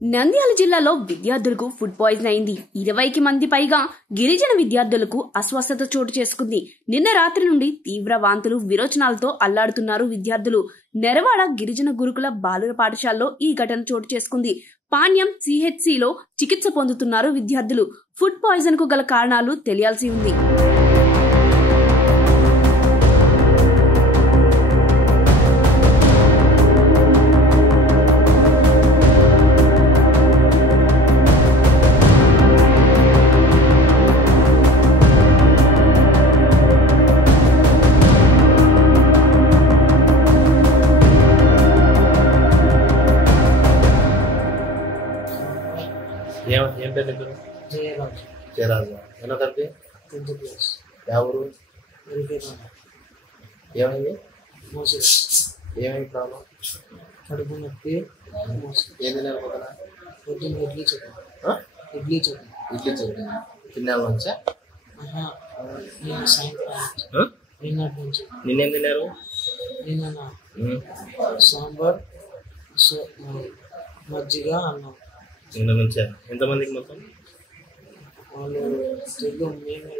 నంద్యాల జిల్లాలో విద్యార్థులకు food poison అయింది. 20కి మంది పైగా గిరిజన విద్యార్థులకు అస్వస్థత చోటు చేసుకుంది. నిన్న రాత్రి నుండి తీవ్ర వాంతులు, విరోచనాలతో అల్లాడుతున్నారు విద్యార్థులు. నెరవాడ గిరిజన గురుకుల బాలుర పాఠశాలలో ఈ ఘటన చోటు చేసుకుంది. పాణ్యం సిహెచ్సిలో చికిత్స పొందుతున్నారు విద్యార్థులు. ఫుడ్ పాయిజన్ కు గల కారణాలు తెలియాల్సి ఉంది. ఏం పేరు దగ్గర జయరాజు ఎలా తప్పి ఎవరు ఏమైంది ఏమైంది ప్రాబ్లం కడుపు నొప్పి ఏం తిన్నారు పొద్దున పొద్దున్న ఇడ్లీ చట్నీ తిన్నాను నుంచా నేను సాయంత్రం నిన్నటి నుంచి నిన్నేం తిన్నారు నిన్న సాంబార్ మజ్జిగ అన్నం నిన్న నుంచా ఎంతమందికి మొత్తం వాళ్ళు తెలుగు మేమే